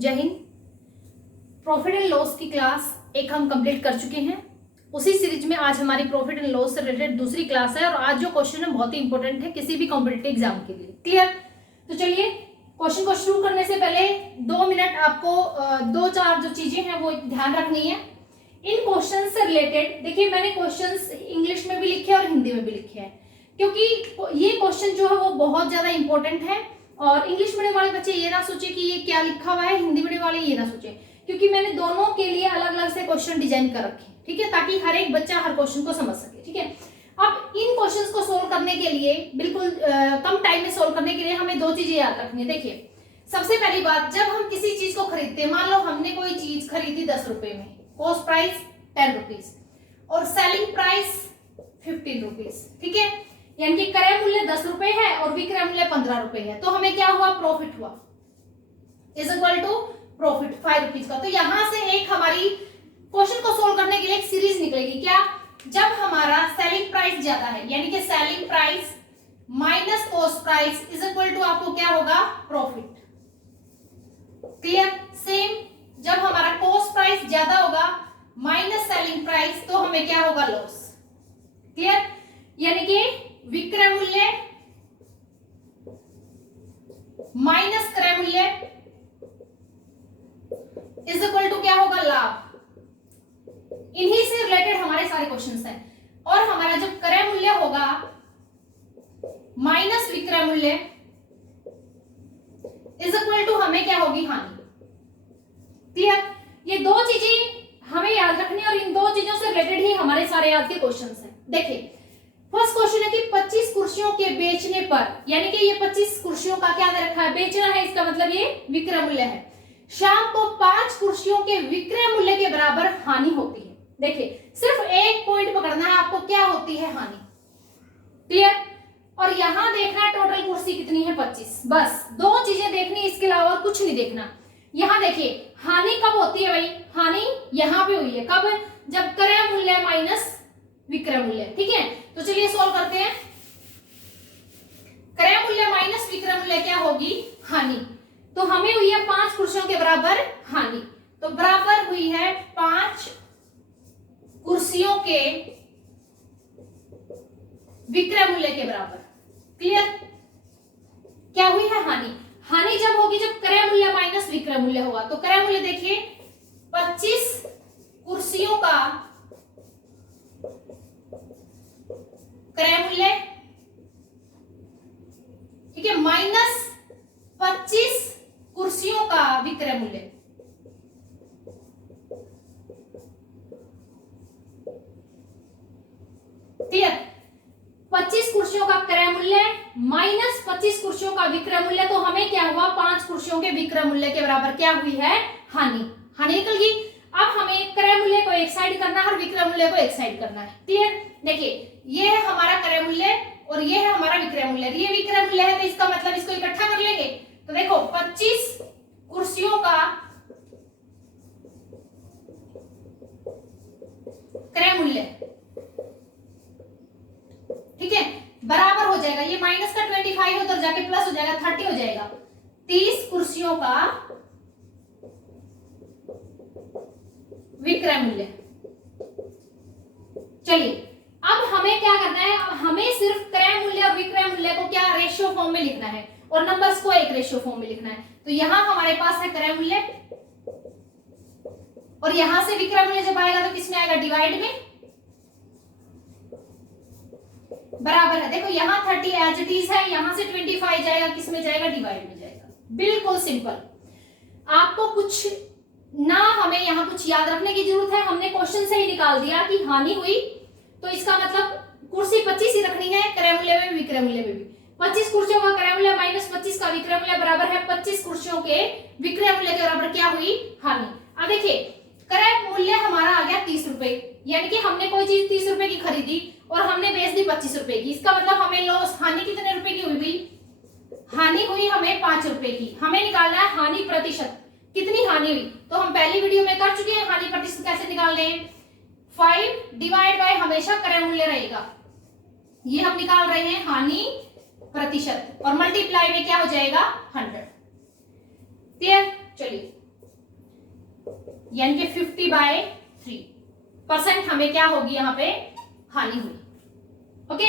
जय Hind. Profit and loss की class एक हम कंप्लीट कर चुके हैं। उसी सीरीज में आज हमारी प्रॉफिट एंड लॉस से रिलेटेड दूसरी क्लास है और आज जो क्वेश्चन है बहुत ही इंपॉर्टेंट है किसी भी कॉम्पिटिटिव एग्जाम के लिए। क्लियर? तो चलिए क्वेश्चन को शुरू करने से पहले 2 मिनट आपको दो चार जो चीजें हैं वो ध्यान रखनी है। इन क्वेश्चन से रिलेटेड देखिए, मैंने क्वेश्चंस इंग्लिश में भी लिखे और हिंदी में भी लिखे हैं क्योंकि ये क्वेश्चन जो है वो बहुत ज्यादा इंपॉर्टेंट है। और इंग्लिश मीडियम वाले बच्चे ये ना सोचे कि ये क्या लिखा हुआ है, हिंदी मीडियम वाले ये ना सोचे, क्योंकि मैंने दोनों के लिए अलग अलग से क्वेश्चन डिजाइन कर रखे, ठीक है, ताकि हर एक बच्चा हर क्वेश्चन को समझ सके। ठीक है, अब इन क्वेश्चंस को सोल्व करने के लिए बिल्कुल कम टाइम में सोल्व करने के लिए हमें 2 चीजें याद रखनी है। देखिए, सबसे पहली बात, जब हम किसी चीज को खरीदते हैं, मान लो हमने कोई चीज खरीदी 10 रुपए में, कॉस्ट प्राइस 10 रुपीज और सेलिंग प्राइस 15 रुपीज, ठीक है, यानी कि क्रय मूल्य 10 रुपए है और विक्रय मूल्य 15 रुपए है, तो हमें क्या हुआ, प्रॉफिट हुआ, is equal to profit 5 rupees का। तो यहां से एक हमारी क्वेश्चन को सोल्व करने के लिए एक सीरीज निकलेगी, क्या, जब हमारा सेलिंग प्राइस ज्यादा है, यानी कि selling price minus cost price is equal to आपको क्या होगा, प्रॉफिट। क्लियर? सेम, जब हमारा कॉस्ट प्राइस ज्यादा होगा माइनस सेलिंग प्राइस, तो हमें क्या होगा, लॉस। क्लियर? यानी कि विक्रय मूल्य माइनस क्रय मूल्य इज इक्वल टू क्या होगा, लाभ। इन्हीं से रिलेटेड हमारे सारे क्वेश्चंस हैं। और हमारा जब क्रय मूल्य होगा माइनस विक्रय मूल्य इज इक्वल टू हमें क्या होगी, हानि। क्लियर? ये 2 चीजें हमें याद रखनी है और इन 2 चीजों से रिलेटेड ही हमारे सारे आज के क्वेश्चंस हैं। देखिए, फर्स्ट क्वेश्चन है कि 25 कुर्सियों के बेचने पर, यानी कि ये 25 कुर्सियों का क्या दे रखा है, बेचना है, इसका मतलब ये विक्रय मूल्य है। शाम को 5 कुर्सियों के विक्रय मूल्य के बराबर हानि होती है। देखिए, सिर्फ एक पॉइंट पकड़ना है आपको, क्या होती है, हानि। क्लियर? और यहां देखना है टोटल कुर्सी कितनी है, 25, बस 2 चीजें देखनी, इसके अलावा कुछ नहीं देखना। यहां देखिए, हानि कब होती है भाई, हानि यहां पे हुई है, कब, जब क्रय मूल्य माइनस विक्रय मूल्य। ठीक है, तो चलिए सॉल्व करते हैं। क्रय मूल्य माइनस विक्रय मूल्य क्या होगी, हानि। तो हमें हुई है 5 कुर्सियों के बराबर हानि, तो बराबर हुई है 5 कुर्सियों के विक्रय मूल्य के बराबर। क्लियर? क्या हुई है, हानि। हानि जब होगी जब क्रय मूल्य माइनस विक्रय मूल्य होगा। तो क्रय मूल्य देखिए, 25 कुर्सियों का क्रय मूल्य, ठीक है, माइनस 25 कुर्सियों का विक्रय मूल्य। क्लियर? 25 कुर्सियों का क्रय मूल्य माइनस 25 कुर्सियों का विक्रय मूल्य, तो हमें क्या हुआ, 5 कुर्सियों के विक्रय मूल्य के बराबर क्या हुई है, हानि। हानि निकल गई। अब हमें क्रय मूल्य को एक साइड करना है और विक्रय मूल्य को एक साइड करना है। क्लियर? देखिए, ये है हमारा क्रय मूल्य और ये है हमारा विक्रय मूल्य। ये विक्रय मूल्य है तो इसका मतलब इसको इकट्ठा कर लेंगे। तो देखो, 25 कुर्सियों का क्रय मूल्य, ठीक है, बराबर हो जाएगा, ये माइनस का 25 उधर जाके प्लस हो जाएगा, 30 हो जाएगा, 30 कुर्सियों का विक्रय मूल्य। चलिए, अब हमें क्या करना है, अब हमें सिर्फ क्रय मूल्य और विक्रय मूल्य को क्या, रेशियो फॉर्म में लिखना है और नंबर्स को एक रेशियो फॉर्म में लिखना है। तो यहां हमारे पास है क्रय मूल्य और यहां से विक्रय मूल्य जब आएगा तो किसमें आएगा, डिवाइड में, बराबर है। देखो, यहां 30 एज इट इज है, यहां से 25 जाएगा, किसमें जाएगा, डिवाइड में जाएगा। बिल्कुल सिंपल। आपको कुछ ना, हमें यहां कुछ याद रखने की जरूरत है, हमने क्वेश्चन से ही निकाल दिया कि हानि हुई, तो इसका मतलब कुर्सी 25 ही रखनी है, क्रय मूल्य में भी विक्रय मूल्य में भी। 25 कुर्सियों का क्रय मूल्य माइनस 25 का विक्रय मूल्य बराबर है 25 कुर्सियों के विक्रय मूल्य के बराबर क्या हुई, हानि। अब देखिए, क्रय मूल्य हमारा आ गया 30 रुपए, यानी कि हमने कोई चीज 30 रुपए की खरीदी और हमने बेच दी 25 रुपए की, इसका मतलब हमें लॉस, हानि कितने रुपए की हुई, हानि हुई हमें 5 रुपए की। हमें निकालना है हानि प्रतिशत, कितनी हानि हुई, तो हम पहली वीडियो में कर चुके हैं। हानि प्रतिशत कैसे निकालने हैं, 5 डिवाइड बाय हमेशा क्रय मूल्य रहेगा, ये हम निकाल रहे हैं हानि प्रतिशत, और मल्टीप्लाई में क्या हो जाएगा, 100। क्लियर? चलिए यानी कि 50/3% हमें क्या होगी यहाँ पे हानि हुई। ओके,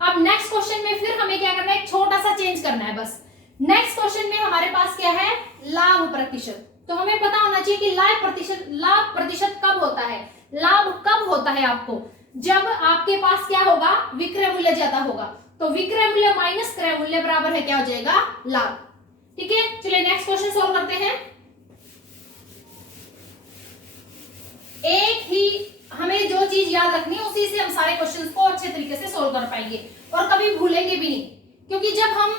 अब नेक्स्ट क्वेश्चन में फिर हमें क्या करना है, छोटा सा चेंज करना है बस। नेक्स्ट क्वेश्चन में हमारे पास क्या है, लाभ प्रतिशत। तो हमें पता होना चाहिए कि लाभ प्रतिशत कब होता है, लाभ कब होता है आपको, जब आपके पास क्या होगा, विक्रय मूल्य ज्यादा होगा। तो विक्रय मूल्य माइनस क्रय मूल्य बराबर है क्या हो जाएगा, लाभ। ठीक है, चलिए नेक्स्ट क्वेश्चन सोल्व करते हैं। एक ही हमें जो चीज याद रखनी है उसी से हम सारे क्वेश्चंस को अच्छे तरीके से सोल्व कर पाएंगे और कभी भूलेंगे भी नहीं, क्योंकि जब हम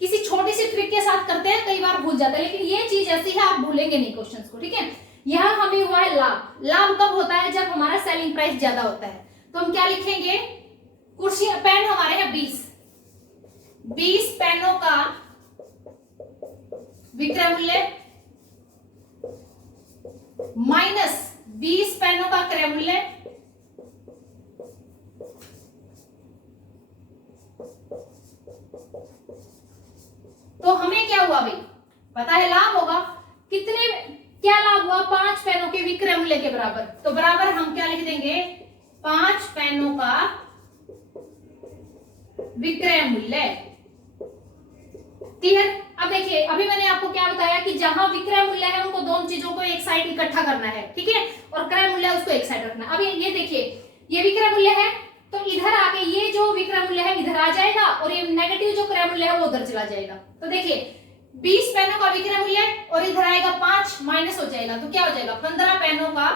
किसी छोटी सी ट्रिक के साथ करते हैं कई बार भूल जाते हैं, लेकिन ये चीज ऐसी है आप भूलेंगे नहीं क्वेश्चंस को। ठीक है, यह हमें हुआ है लाभ। लाभ कब होता है, जब हमारा सेलिंग प्राइस ज्यादा होता है। तो हम क्या लिखेंगे, कुर्सी पेन हमारे हैं 20 पेनों का विक्रय मूल्य माइनस 20 पेनों का क्रय मूल्य, तो हमें क्या हुआ भाई, पता है लाभ होगा कितने, क्या लाभ हुआ, 5 पेनों के विक्रय मूल्य के बराबर। तो बराबर हम क्या लिख देंगे, 5 पेनों का विक्रय मूल्य। क्लियर। अब देखिए, अभी मैंने आपको क्या बताया कि जहां विक्रय मूल्य है उनको दोनों चीजों को एक साइड इकट्ठा करना है, ठीक है, और क्रय मूल्य उसको एक साइड रखना। अब ये देखिए, ये विक्रय मूल्य है तो इधर आके ये जो विक्रय मूल्य है इधर आ जाएगा और ये नेगेटिव जो क्रय मूल्य है वो उधर चला जाएगा। तो देखिए 20 पेनों का विक्रय मूल्य और इधर आएगा 5 माइनस हो जाएगा, तो क्या हो जाएगा, 15 पेनों का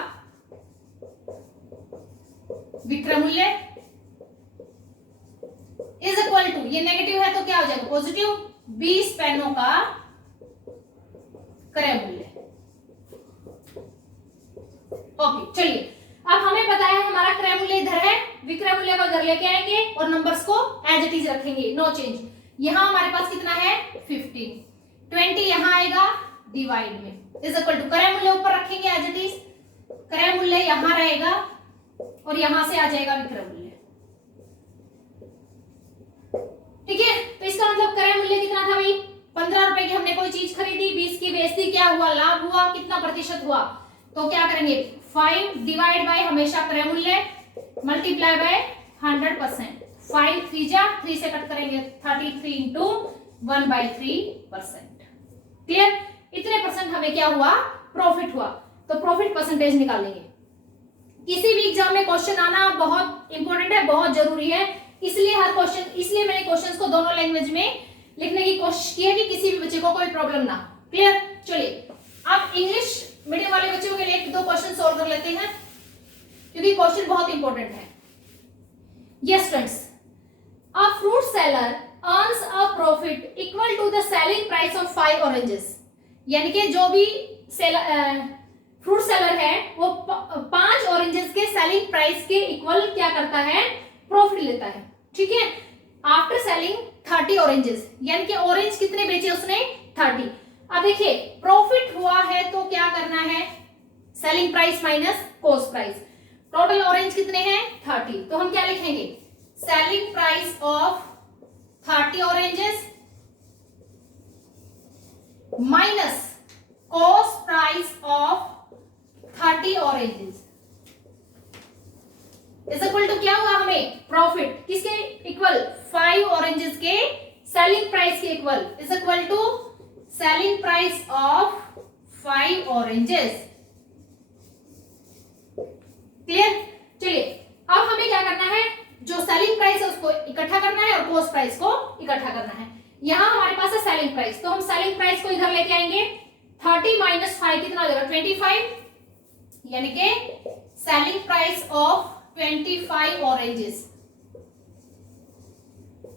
विक्रय मूल्य इज इक्वल टू, ये नेगेटिव है तो क्या हो जाएगा पॉजिटिव, 20 पेनों का क्रय मूल्य। ओके, चलिए अब हमें पता है हमारा क्रय मूल्य इधर है, विक्रय मूल्य को इधर लेके आएंगे और नंबर्स को एज इट इज रखेंगे, नो चेंज। यहां हमारे पास कितना है 15, 20 यहां आएगा डिवाइड में इज इक्वल टू, क्रय मूल्य ऊपर रखेंगे एज इट इज, क्रय मूल्य यहां रहेगा और यहां से आ जाएगा विक्रय मूल्य। ठीक है, तो इसका मतलब क्रय मूल्य कितना था भाई, 15 रुपए की हमने कोई चीज खरीदी, 20 की बेचती, क्या हुआ, लाभ हुआ, कितना प्रतिशत हुआ, तो क्या करेंगे 5 डिवाइड बाय हमेशा क्रय मूल्य मल्टीप्लाई बाय 100%, 5 3 जा 3 से कट करेंगे 33 इंटू 1/3%। क्लियर, इतने परसेंट हमें क्या हुआ, प्रॉफिट हुआ। तो प्रॉफिट परसेंटेज निकालेंगे। किसी भी एग्जाम में क्वेश्चन आना बहुत इंपॉर्टेंट है, बहुत जरूरी है, इसलिए मैंने क्वेश्चंस को दोनों लैंग्वेज में लिखने की कोशिश की है कि किसी भी बच्चे को कोई प्रॉब्लम ना हो। क्लियर, चलिए अब इंग्लिश मीडियम वाले बच्चों के लिए 1-2 क्वेश्चन सॉल्व कर लेते हैं, क्योंकि क्वेश्चन बहुत इंपॉर्टेंट है। Yes friends, a fruit seller earns a profit equal to the selling price of 5 oranges, यानी कि जो भी फ्रूट सेलर है वो 5 ऑरेंजेस के सेलिंग प्राइस के इक्वल क्या करता है, प्रॉफिट लेता है। ठीक है, आफ्टर सेलिंग 30 ऑरेंजेस, यानी कि ऑरेंज कितने बेचे उसने, 30। अब देखिए प्रॉफिट हुआ है तो क्या करना है, selling price minus cost price, total orange कितने हैं 30, तो हम क्या लिखेंगे, selling price of 30 oranges minus cost price of 30 oranges is equal to, क्या हुआ हमें, प्रॉफिट किसके इक्वल, 5 ऑरेंजेस के सेलिंग प्राइस के equal is equal to selling price of 5 oranges. Clear, चलिए अब हमें क्या करना है, जो सेलिंग प्राइस है उसको इकट्ठा करना है और कॉस्ट प्राइस को इकट्ठा करना है। यहां हमारे पास है सेलिंग प्राइस, तो हम सेलिंग प्राइस को इधर लेके आएंगे, 30 माइनस 5 कितना हो जाएगा 25, यानी कि selling price of 25 oranges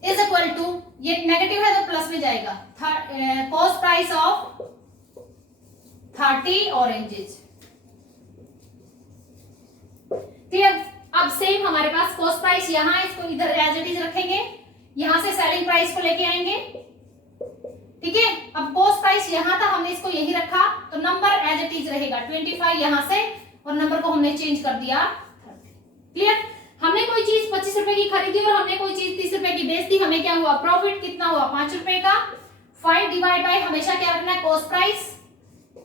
is equal to, ये नेगेटिव है तो प्लस में जाएगा, cost price of 30 oranges. Clear, अब सेम हमारे पास कॉस्ट प्राइस यहां, इसको इधर एज इट इज रखेंगे, यहां से सेलिंग प्राइस को लेके आएंगे। ठीक है, अब कॉस्ट प्राइस यहां था, हमने इसको यही रखा, तो नंबर एज इट इज रहेगा 25 यहां से, और नंबर को हमने चेंज कर दिया 30। क्लियर, हमने कोई चीज 25 रुपए की खरीदी और हमने कोई चीज 30 रुपए की बेच दी, हमें क्या हुआ, प्रॉफिट कितना हुआ 5 रुपए का। 5 डिवाइड बाय हमेशा क्या रखना है, cost price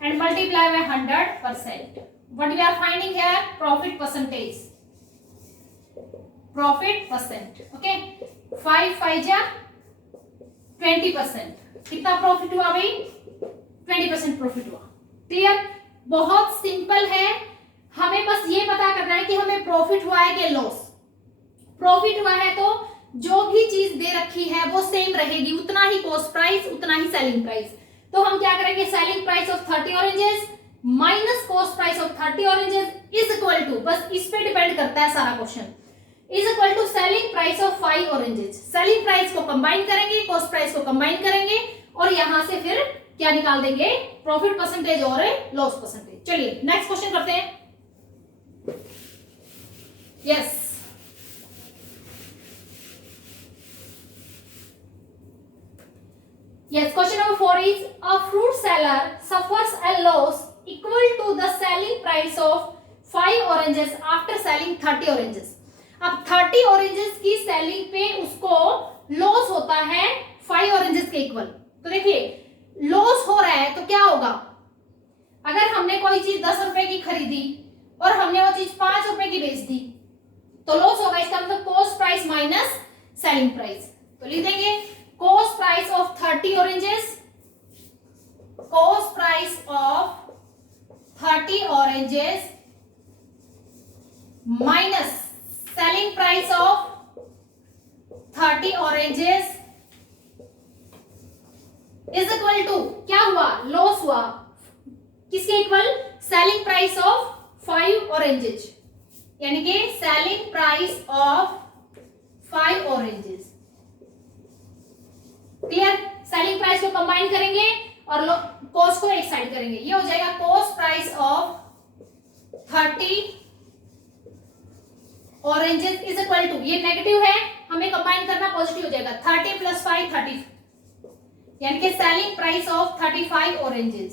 and multiply by 100%. What we are finding here? Profit percentage. Profit percent. Okay. 5 5 जा 20%. कितना प्रॉफिट हुआ भाई? 20% प्रॉफिट हुआ. क्लियर? बहुत सिंपल है. हमें बस ये पता करना है कि हमें प्रॉफिट हुआ है कि लॉस. प्रॉफिट हुआ है तो जो भी चीज दे रखी है वो सेम रहेगी, उतना ही कॉस्ट प्राइस, उतना ही सेलिंग प्राइस. तो हम क्या करेंगे? Selling price of 30 oranges minus cost price of 30 oranges is equal to, बस इस पे डिपेंड करता है सारा question, is equal to selling price of 5 oranges. Selling price को कंबाइन करेंगे, कॉस्ट प्राइस को कंबाइन करेंगे और यहां से फिर क्या निकाल देंगे? प्रॉफिट परसेंटेज और लॉस परसेंटेज. चलिए नेक्स्ट क्वेश्चन करते हैं. Yes, yes, question number 4 is a fruit seller suffers a loss equal to the selling price of 5 oranges after selling 30 oranges. अब 30 oranges की सेलिंग पे उसको लॉस होता है 5 oranges के इक्वल. तो देखिए लॉस हो रहा है तो क्या होगा? अगर हमने कोई चीज 10 रुपए की खरीदी और हमने वो चीज 5 रुपए की बेच दी तो लॉस होगा. इसका मतलब cost price minus selling price. तो लिख देंगे cost price of 30 oranges, cost price of 30 oranges minus selling price of 30 oranges is equal to, क्या हुआ? लॉस हुआ. किसके equal? Selling price of 5 oranges, यानी कि selling price of 5 oranges. Clear? Selling price को कंबाइन करेंगे और कॉस्ट को एक साइड करेंगे. ये हो जाएगा cost price of 30 oranges is equal to, ये नेगेटिव है, हमें कंबाइन करना पॉजिटिव हो जाएगा. 30 प्लस 5 30, यानी कि selling price of 35 oranges.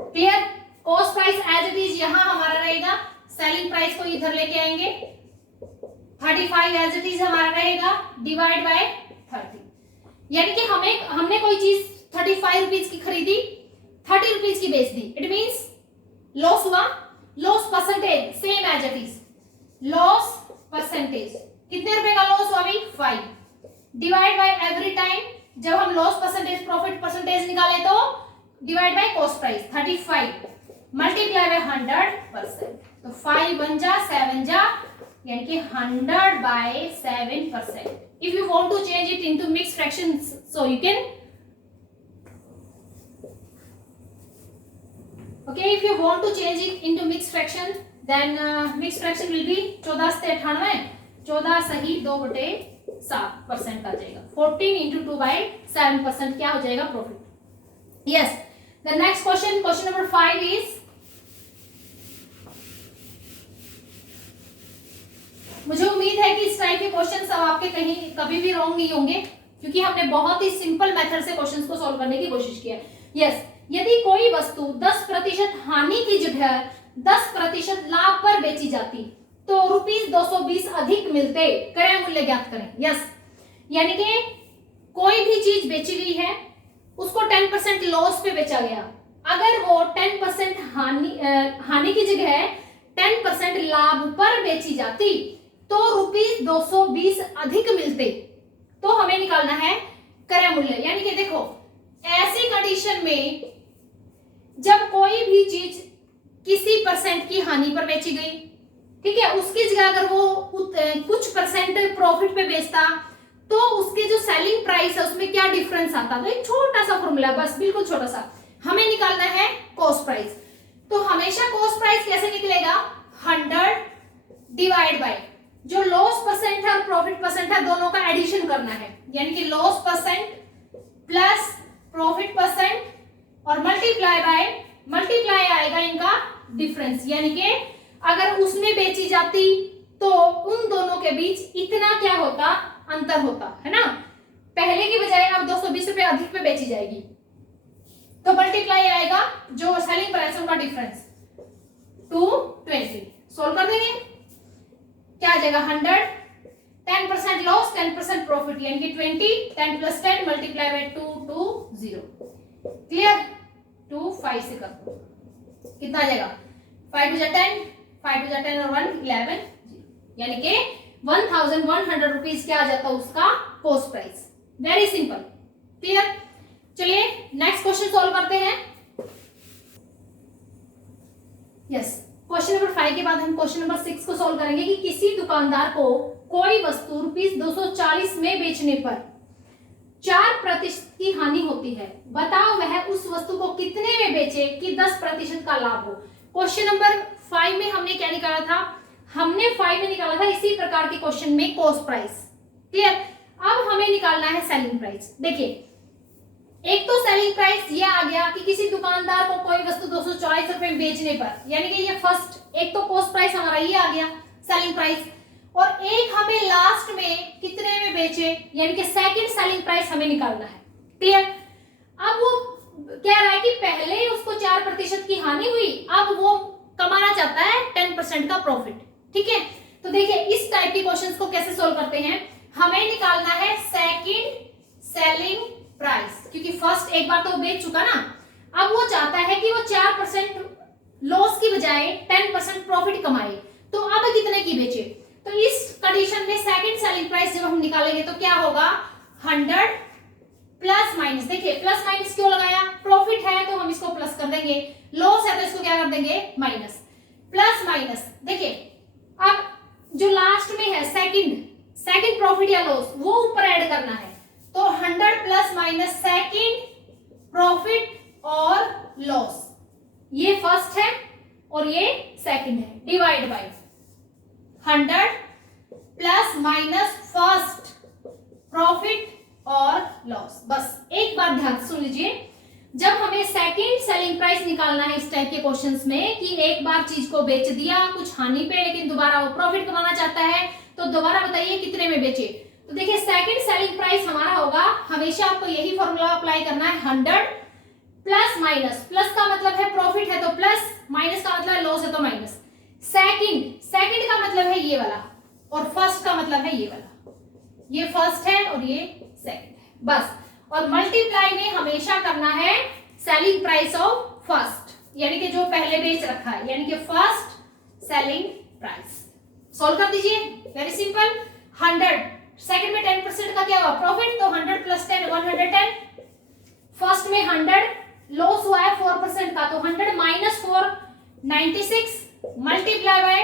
Clear? Cost price as it is यहां हमारा रहेगा, सेलिंग प्राइस को इधर लेके आएंगे, 35 एज इट इज हमारा रहेगा, डिवाइड बाय 30. यानी कि हमने कोई चीज 35 रुपीज की खरीदी, 30 रुपीज की बेच दी. इट मींस लॉस हुआ. Loss percentage same as it is. Loss percentage कितने रुपए का लॉस हुआ भाई? 5. डिवाइड बाय एवरी टाइम जब हम लॉस परसेंटेज प्रॉफिट परसेंटेज निकाले तो divide by cost price 35 multiply by 100%. तो 5 1 जा 7 जा, यानी कि 100 by 7%. If you want to change it into mixed fractions, so you can. Okay, if you want to change it into mixed fraction, then mixed fraction will be 14 से 98, 14 सही 2/7% आ जाएगा. 14 into 2 by 7% क्या हो जाएगा? Profit. Yes. The next question, question number 5 is. मुझे उम्मीद है कि इस टाइप के क्वेश्चन सब आपके कहीं कभी भी रॉन्ग नहीं होंगे, क्योंकि हमने बहुत ही सिंपल मेथड से क्वेश्चंस को सॉल्व करने की कोशिश की है. यस, यदि कोई वस्तु 10% हानि की जगह 10% लाभ पर बेची जाती तो ₹220 अधिक मिलते. क्रय मूल्य ज्ञात करें. यस, यानी कि कोई भी चीज बेची गई है, उसको 10% लॉस पे बेचा गया. अगर वो 10% हानि की जगह 10% लाभ पर बेची जाती तो ₹220 अधिक मिलते. तो हमें निकालना है क्रय मूल्य. यानी कि देखो, ऐसी कंडीशन में जब कोई भी चीज किसी परसेंट की हानि पर बेची गई, ठीक है, उसकी जगह अगर वो कुछ परसेंट प्रॉफिट पे बेचता तो उसकी जो सेलिंग प्राइस है उसमें क्या डिफरेंस आता. तो एक छोटा सा फॉर्मूला, बस बिल्कुल छोटा सा, हमें निकालना है कॉस्ट प्राइस. तो हमेशा कॉस्ट प्राइस कैसे निकलेगा? 100 डिवाइड बाय जो लॉस परसेंट है और प्रॉफिट परसेंट है दोनों का एडिशन करना है, यानी कि loss percent plus profit percent और मल्टीप्लाई आएगा इनका डिफरेंस. यानी कि अगर उसने बेची जाती तो उन दोनों के बीच इतना क्या होता? अंतर होता है ना. पहले की बजाय अब 220 रुपए अधिक पे बेची जाएगी तो मल्टीप्लाई आएगा जो सेलिंग प्राइस का डिफरेंस 220. सोल्व कर देंगे, क्या आ जाएगा? 100, 10% लॉस 10% प्रॉफिट, यानी कि 20, 10 + 10 मल्टीप्लाई बाय 220. क्लियर? 5 से कर दो, कितना आ जाएगा 5 टू 10, 5 टू 10 और 1 11, यानी कि 1100 रुपीज क्या आ जाता है उसका cost price. Very simple, clear. चलिए नेक्स्ट क्वेश्चन सॉल्व करते हैं। यस, क्वेश्चन नंबर 5 के बाद हम क्वेश्चन नंबर 6 को सॉल्व करेंगे कि किसी दुकानदार को कोई वस्तु ₹240 में बेचने पर 4% की हानि होती है, बताओ वह उस वस्तु को कितने में बेचे कि 10% का लाभ हो। क्वेश्चन नंबर 5 में हमने क्या निकाला था, हमने 5 में निकाला था इसी प्रकार के क्वेश्चन में कॉस्ट प्राइस, क्लियर। अब हमें निकालना है सेलिंग प्राइस। देखिए, एक तो सेलिंग प्राइस ये आ गया कि किसी दुकानदार को कोई वस्तु 240 रुपए में बेचने पर, यानी कि ये फर्स्ट, एक तो कॉस्ट प्राइस हमारा ये आ गया सेलिंग प्राइस, और एक हमें लास्ट में कितने में बेचे, यानी कि सेकंड सेलिंग प्राइस हमें निकालना है, क्लियर। अब वो कह रहा है कि पहले उसको 4% की हानि हुई, अब वो कमाना चाहता है 10% का प्रॉफिट, ठीक है। तो देखिए इस टाइप के क्वेश्चंस को कैसे सोल्व करते हैं, हमें निकालना है सेकंड सेलिंग प्राइस, क्योंकि फर्स्ट एक बार तो बेच चुका ना, अब वो चाहता है कि वो 4% लॉस की बजाय 10% प्रॉफिट कमाए, तो अब कितने की बेचे। तो इस कंडीशन में सेकंड सेलिंग प्राइस जब हम निकालेंगे तो क्या होगा 100 प्लस माइनस, देखिए प्लस माइनस क्यों लगाया, प्रॉफिट है तो हम इसको प्लस कर देंगे, लॉस है तो इसको क्या कर देंगे माइनस, प्लस माइनस। देखिए अब जो लास्ट में है सेकंड प्रॉफिट या लॉस वो ऊपर ऐड करना है, तो 100 प्लस माइनस सेकंड प्रॉफिट और लॉस, ये फर्स्ट है और ये सेकंड है, divide by 100 plus minus first profit और लॉस। बस एक बात ध्यान से सुन लीजिए, जब हमें सेकंड सेलिंग प्राइस निकालना है इस टाइप के क्वेश्चंस में कि एक बार चीज को बेच दिया कुछ हानि पे, लेकिन दोबारा वो प्रॉफिट कमाना चाहता है, तो दोबारा बताइए कितने में बेचे। तो देखिए सेकंड सेलिंग प्राइस हमारा होगा, हमेशा आपको यही फॉर्मूला अप्लाई करना है, 100 प्लस माइनस, प्लस का मतलब है प्रॉफिट है तो प्लस, माइनस का मतलब लॉस है तो माइनस। सेकंड का मतलब है ये वाला और फर्स्ट का मतलब है ये वाला, ये फर्स्ट है और ये सेकंड है, बस। और मल्टीप्लाई में हमेशा करना है सेलिंग प्राइस ऑफ फर्स्ट, यानी कि जो पहले बेच रखा है, यानी कि फर्स्ट सेलिंग प्राइस। सॉल्व कर दीजिए, वेरी सिंपल। 100 सेकंड में 10% का क्या हुआ प्रॉफिट, तो 100 प्लस 10 110, फर्स्ट में 100 लॉस हुआ है 4% का, तो 100 माइनस 4 96 मल्टीप्लाई बाय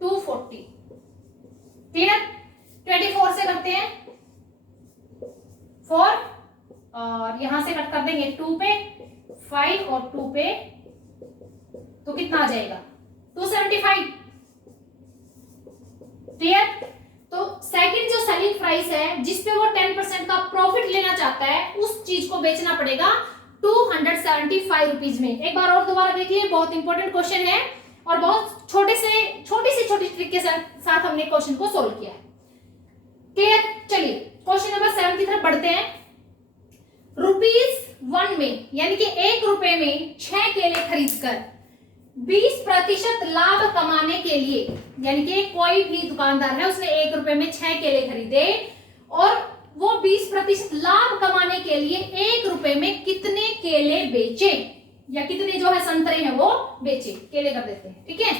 240, क्लियर। 24 से करते हैं 4 और यहां से कट कर देंगे 2 पे 5 और 2 पे, तो कितना आ जाएगा 275, क्लियर। तो सेकंड जो सेलिंग प्राइस है जिसपे वो 10% का प्रॉफिट लेना चाहता है, उस चीज को बेचना पड़ेगा 275 रुपीज में। एक बार और दोबारा देखिए, बहुत इंपॉर्टेंट क्वेश्चन है और बहुत छोटी से ट्रिक के साथ हमने क्वेश्चन को सोल्व किया है, क्लियर। चलिए क्वेश्चन नंबर 7 की तरफ बढ़ते हैं। ₹1 में, यानी कि 1 रुपए में 6 केले खरीदकर 20% लाभ कमाने के लिए, यानी कि कोई भी दुकानदार है उसने 1 रुपए में 6 केले खरीदे और वो 20% लाभ कमाने के लिए 1 रुपए में कितने केले बेचे, या कितने जो है संतरे हैं वो बेचे, केले कर देते हैं, ठीक है,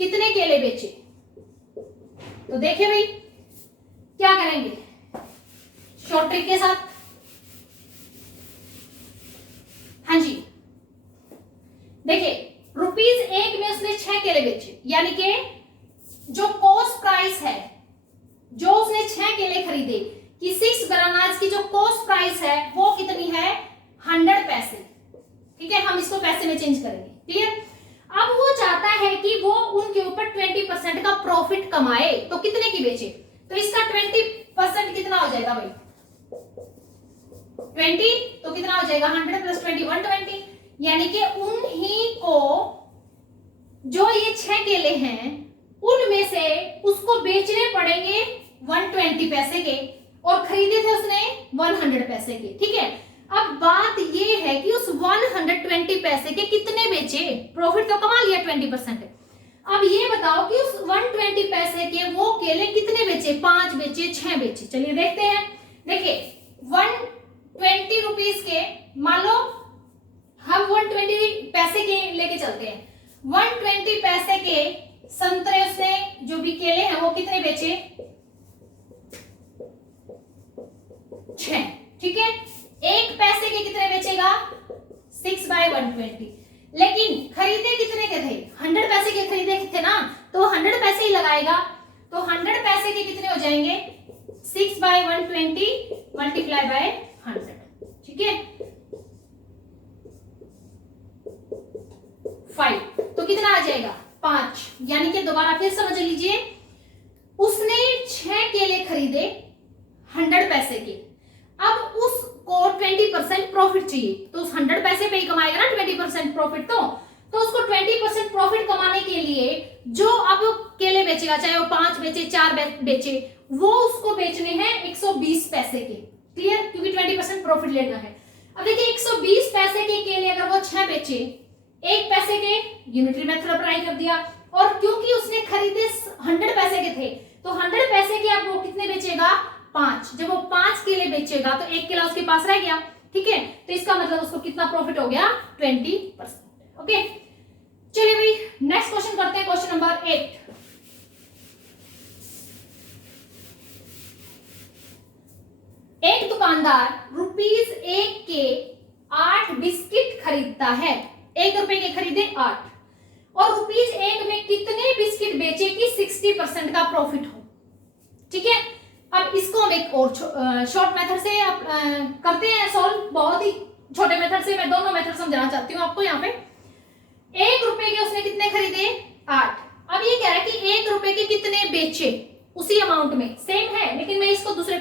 कितने केले बेचे। तो देखिए भाई क्या करेंगे शॉर्ट ट्रिक के साथ, हाँ जी। देखिए ₹1 में उसने 6 केले बेचे, यानी कि जो कॉस्ट प्राइस है, जो उसने 6 केले खरीदे, कि 6 बनानास की जो कॉस्ट प्राइस है वो कितनी है 100 पैसे, ठीक है। हम इसको पैसे में चेंज करेंगे, क्लियर। अब वो चाहता है कि वो उनके ऊपर 20% का प्रॉफिट कमाए, तो कितने की बेचे, तो इसका 20% कितना हो जाएगा भाई 20, तो कितना हो जाएगा 100 प्लस 20 120, यानी कि उन्हीं को जो ये 6 केले हैं उनमें से उसको बेचने पड़ेंगे 120 पैसे के और खरीदे थे उसने 100 पैसे के, ठीक है। अब बात ये है कि उस 120 पैसे के कितने बेचे, प्रॉफिट तो कमा लिया 20%। अब ये बताओ कि उस 120 पैसे के वो केले कितने बेचे, 5 बेचे 6 बेचे, चलिए देखते हैं। देखिए 120 रुपीज के, मान लो हम 120 पैसे के लेके चलते हैं, 120 पैसे के संतरे उसने जो भी केले हैं वो कितने बेचे, 6, ठीक है। 1 पैसे के कितने बेचेगा, 6/120, लेकिन खरीदे कितने के थे, 100 पैसे के खरीदे थे ना, तो 100 पैसे ही लगाएगा, तो 100 पैसे के कितने हो जाएंगे, 6/120 मल्टीप्लाई बाय 100, ठीक है, 5, तो कितना आ जाएगा 5, यानी कि दोबारा फिर समझ लीजिए, उसने 6 केले खरीदे 100 पैसे के, अब उसको 20% प्रॉफिट चाहिए, तो उस 100 पैसे पे ही कमाएगा ना 20% प्रॉफिट, तो उसको 20% प्रॉफिट कमाने के लिए जो अब केले बेचेगा, चाहे वो 5 बेचे 4 बेचे, वो उसको बेचने हैं 120 पैसे के, क्लियर, क्योंकि 20% प्रॉफिट लेना है। अब देखिए 120 पैसे के केले अगर वो 6 बेचे, 1 पैसे के यूनिटरी मेथड अप्लाई कर दिया, और क्योंकि उसने खरीदे 100 पैसे के थे, तो 100 पैसे के अब वो कितने बेचेगा, 5, जब वो 5 केले बेचेगा तो 1 केला उसके पास रह गया, ठीक है, तो इसका मतलब उसको कितना प्रॉफिट हो गया, 20%, ओके। चलिए भाई नेक्स्ट क्वेश्चन करते हैं, क्वेश्चन नंबर 8। एक दुकानदार ₹1 के 8 बिस्किट खरीदता है, 1 रुपए के खरीदे 8, और ₹1 में कितने बिस्किट बेचे कि 60% का प्रॉफिट हो, ठीक है। अब इसको हम एक और शॉर्ट मेथड से करते हैं सॉल्व, बहुत ही छोटे मेथड से, मैं दोनों मेथड समझाना चाहती हूँ आपको। यहाँ पे 1 रुपए के उसने कितने खरीदे, 8, अब ये कह रहा है कि 1 रुपए के कितने बेचे उसी अमाउंट में, सेम है, लेकिन मैं इसको दूसरे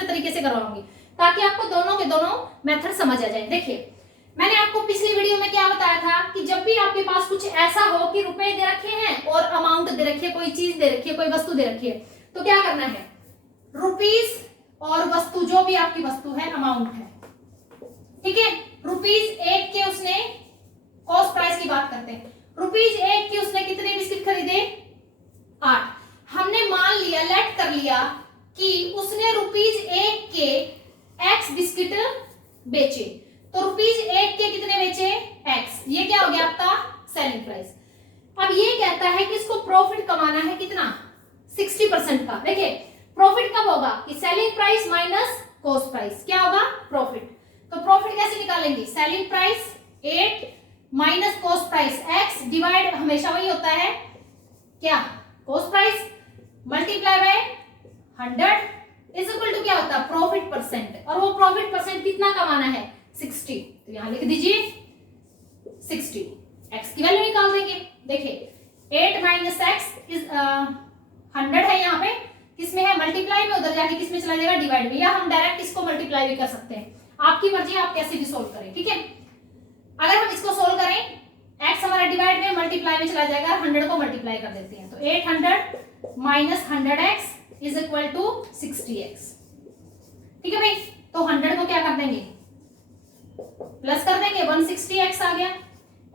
तरीके से करवाऊंगी ताकि आपको दोनों के दोनों मेथड समझ आ जाए। देखिए मैंने आपको पिछली वीडियो में क्या बताया था कि जब भी आपके पास कुछ ऐसा हो कि रुपए दे रखे हैं और अमाउंट दे रखी है, कोई चीज दे रखी है, कोई वस्तु दे रखी है, तो क्या करना है, रुपीस और वस्तु, जो भी आपकी वस्तु है अमाउंट है, ठीक है। ₹1 के उसने कॉस्ट प्राइस की बात करते हैं, ₹1 के उसने कितने बिस्किट खरीदे, 8, हमने मान लिया, लेट कर लिया कि उसने ₹1 के X बिस्किट बेचे, तो ₹1 के कितने बेचे, X, ये क्या हो गया आपका सेलिंग प्राइस। अब ये कहता है कि इसको प्रॉफिट कमाना है कितना, 60% का। देखिए प्रॉफिट कब होगा कि selling price minus cost price, क्या होगा, प्रॉफिट। तो प्रॉफिट कैसे निकालेंगे, selling price 8 minus cost price X divide हमेशा वही होता है क्या, cost price, multiply by 100 is equal to क्या होता है, प्रॉफिट परसेंट, और वो प्रॉफिट परसेंट कितना कमाना है, 60, तो यहां लिख दीजिए 60, X की वैल्यू निकाल देंगे। देखिए 8 माइनस एक्स इज 100 है, यहाँ पे किसमें है, मल्टीप्लाई में, उधर जाके किसमें चला जाएगा, डिवाइड में, या हम डायरेक्ट इसको मल्टीप्लाई भी कर सकते हैं, आपकी मर्जी, आप कैसे भी सोल्व करें, ठीक है। अगर हम इसको सोल्व करें, x हमारा डिवाइड में, मल्टीप्लाई में चला जाएगा, 100 को मल्टीप्लाई कर देते हैं, तो 800 minus 100x is equal to 60x, ठीक है भाई। तो 100 को क्या कर देंगे, प्लस कर देंगे, 160x आ गया,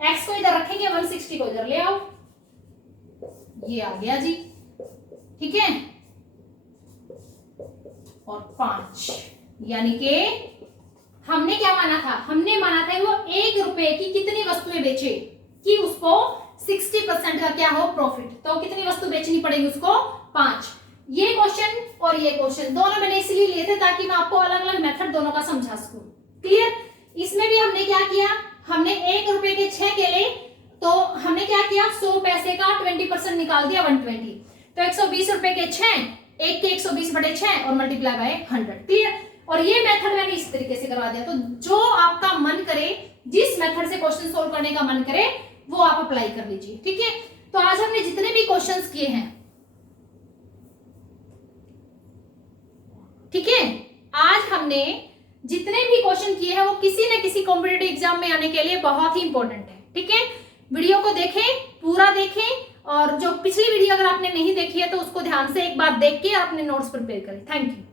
x को इधर रखेंगे, 160 को इधर ले आओ, ये आ गया जी, ठीक है, और 5, यानी कि हमने क्या माना था, हमने माना था वो 1 रुपए की कितनी वस्तुएं बेचे कि उसको 60% का क्या हो, प्रॉफिट, तो कितनी वस्तु बेचनी पड़ेगी उसको, 5। ये क्वेश्चन और ये क्वेश्चन दोनों मैंने इसलिए लिए थे ताकि मैं आपको अलग अलग मेथड दोनों का समझा सकूं, क्लियर। इसमें भी हमने क्या किया, हमने 1 रुपए के 6 केले, तो हमने क्या किया, 100 पैसे का 20% निकाल दिया, 120, तो 120 रुपए के 6, 1 के 120/6 और मल्टीप्लाई बाय 100, क्लियर। और ये मेथड मैंने इस तरीके से करवा दिया, तो जो आपका मन करे, जिस मेथड से क्वेश्चन सोल्व करने का मन करे, वो आप अप्लाई कर लीजिए, ठीक है। तो आज हमने जितने भी क्वेश्चंस किए हैं, ठीक है, आज हमने जितने भी क्वेश्चन किए हैं वो किसी न किसी कॉम्पिटिटिव एग्जाम में आने के लिए बहुत ही इंपॉर्टेंट है, ठीक है। वीडियो को देखें, पूरा देखें, और जो पिछली वीडियो अगर आपने नहीं देखी है तो उसको ध्यान से एक बार देख के अपने नोट्स प्रिपेयर करें। Thank you.